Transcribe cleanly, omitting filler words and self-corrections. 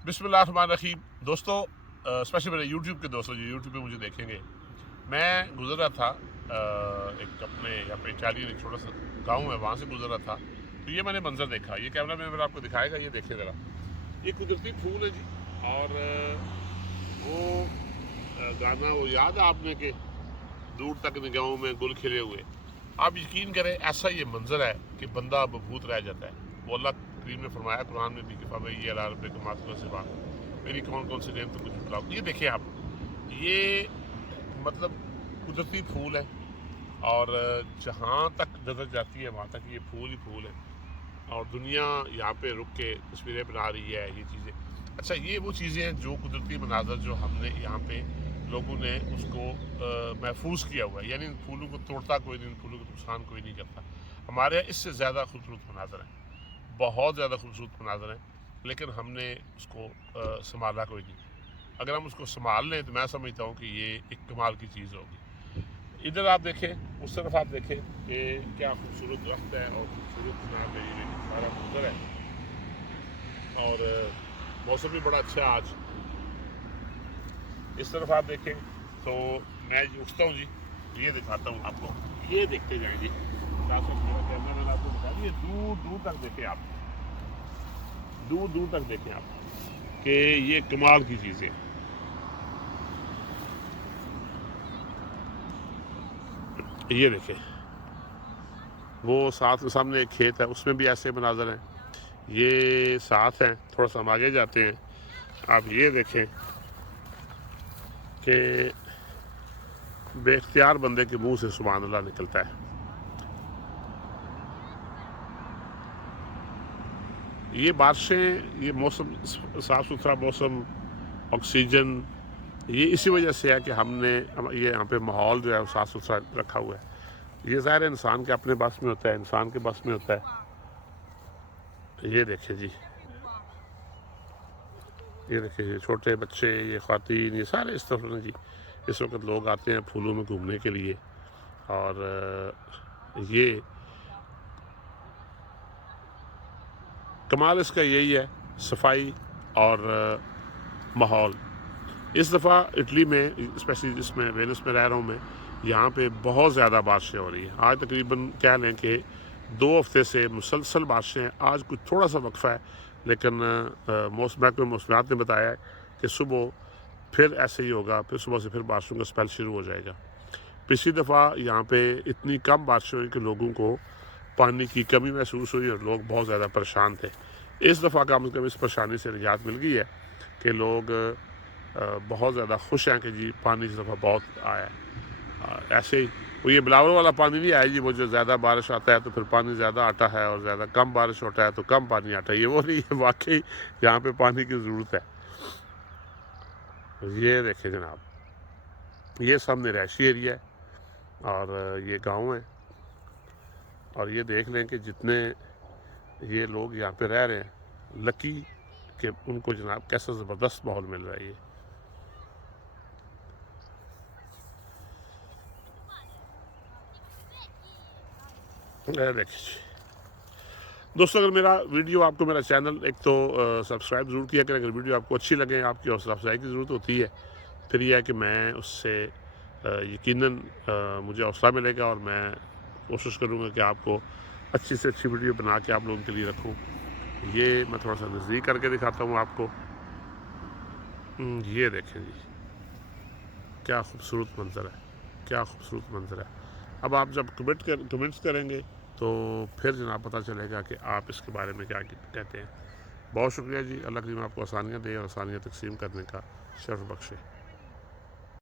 बिस्मिल्लाहिर्रहमानिर्रहीम। दोस्तों, स्पेशली मेरे यूट्यूब के दोस्तों जो यूट्यूब पे मुझे देखेंगे, मैं गुज़र रहा था एक अपने यहाँ पे इटालियन एक छोटा सा गांव है, वहाँ से गुज़र रहा था। तो ये मैंने मंज़र देखा, ये कैमरा मैन मेरा आपको दिखाएगा, ये देखिए ज़रा। ये कुदरती फूल है जी। और वो गाना वो याद है आपने कि दूर तक निगाहों में गुल खिले हुए। आप यकीन करें, ऐसा ये मंज़र है कि बंदा मबहूत रह जाता है। वो अल्लाह करीम ने फरमाया कुरान में भी कि फ़बई अला रब्बिका मातुला से बात, मेरी कौन कौन सी नेमत मुझे बुलाओ। ये देखिए आप, ये मतलब कुदरती फूल है। और जहाँ तक नज़र जाती है वहाँ तक ये फूल ही फूल है। और दुनिया यहाँ पे रुक के तस्वीरें बना रही है, ये चीज़ें। अच्छा, ये वो चीज़ें हैं जो कुदरती मनाज़र जो हमने यहाँ पे लोगों ने उसको महफूज किया हुआ है। यानी इन फूलों को तोड़ता कोई नहीं, इन फूलों को नुकसान कोई नहीं करता। हमारे यहाँ इससे ज़्यादा खूबसूरत मनाज़र हैं, बहुत ज़्यादा खूबसूरत मनाज़र हैं, लेकिन हमने उसको संभाला कोई नहीं। अगर हम उसको संभाल लें तो मैं समझता हूँ कि ये एक कमाल की चीज़ होगी। इधर आप देखें, उस तरफ आप देखें कि क्या खूबसूरत दरख्त है और खूबसूरत जनाब ये सारा मंजर है। और मौसम भी बड़ा अच्छा है आज। इस तरफ आप देखें तो मैं उठता हूँ जी, ये दिखाता हूँ आपको, ये देखते जाएं जी। साथ साथ मेरा कैमरा मैन आपको दिखा दिए, दूर दूर तक देखें आप, दूर दूर तक देखें आप कि ये कमाल की चीज़ है। ये देखें, वो साथ के सामने एक खेत है, उसमें भी ऐसे मनाजर हैं। ये साथ हैं, थोड़ा सा हम आगे जाते हैं। आप ये देखें कि बेख्तियार बंदे के मुंह से सुभान अल्लाह निकलता है। ये बारिशें, ये मौसम, साफ़ सुथरा मौसम, ऑक्सीजन, ये इसी वजह से है कि हमने ये यहाँ पे माहौल जो है वो साफ़ सुथरा रखा हुआ है। ये ज़ाहिर है इंसान के अपने बस में होता है, इंसान के बस में होता है। ये देखिए जी, ये देखिए, ये छोटे बच्चे, ये ख़वातीन, ये सारे इस तरफ ना जी। इस वक्त लोग आते हैं फूलों में घूमने के लिए। और ये कमाल इसका यही है, सफाई और माहौल। इस दफ़ा इटली में, स्पेशली जिसमें वेनिस में रह रहा हूँ मैं, यहाँ पे बहुत ज़्यादा बारिशें हो रही हैं। आज तकरीबन कह लें कि 2 हफ्ते से मुसलसल बारिशें हैं। आज कुछ थोड़ा सा वक्फा है, लेकिन महकमे मौसमियात ने बताया है कि सुबह फिर ऐसे ही होगा, फिर सुबह से फिर बारिशों का स्पेल शुरू हो जाएगा। पिछली दफ़ा यहाँ पे इतनी कम बारिशें हुई कि लोगों को पानी की कमी महसूस हुई और लोग बहुत ज़्यादा परेशान थे। इस दफ़ा कम से कम इस परेशानी से निजात मिल गई है कि लोग बहुत ज़्यादा खुश हैं कि जी पानी इस दफ़ा बहुत आया है। ऐसे ही वो ये बिलावल वाला पानी नहीं आया जी, वो जो ज़्यादा बारिश आता है तो फिर पानी ज़्यादा आता है, और ज़्यादा कम बारिश होता है तो कम पानी आता है। ये वो नहीं है, वाकई यहाँ पे पानी की ज़रूरत है। ये देखें जनाब, ये सामने रहायशी एरिया है और ये गाँव है। और ये देख लें कि जितने ये लोग यहाँ पे रह रहे हैं, लकी कि उनको जनाब कैसा ज़बरदस्त माहौल मिल रहा है। ये देखिए दोस्तों, अगर मेरा वीडियो आपको, मेरा चैनल एक तो सब्सक्राइब ज़रूर किया करें। अगर वीडियो आपको अच्छी लगे, आपकी हौसला अफजाई की ज़रूरत होती है, फिर यह है कि मैं उससे यकीनन मुझे हौसला मिलेगा और मैं कोशिश करूँगा कि आपको अच्छी से अच्छी वीडियो बना के आप लोगों के लिए रखूँ। ये मैं थोड़ा सा नज़दीक करके दिखाता हूँ आपको। ये देखें जी, क्या खूबसूरत मंज़र है, क्या खूबसूरत मंज़र है। अब आप जब कमेंट्स करेंगे तो फिर जनाब पता चलेगा कि आप इसके बारे में क्या कहते हैं। बहुत शुक्रिया जी। अल्लाह करीम आपको आसानियाँ दे और आसानियाँ तकसीम करने का शर्फ बख्शे।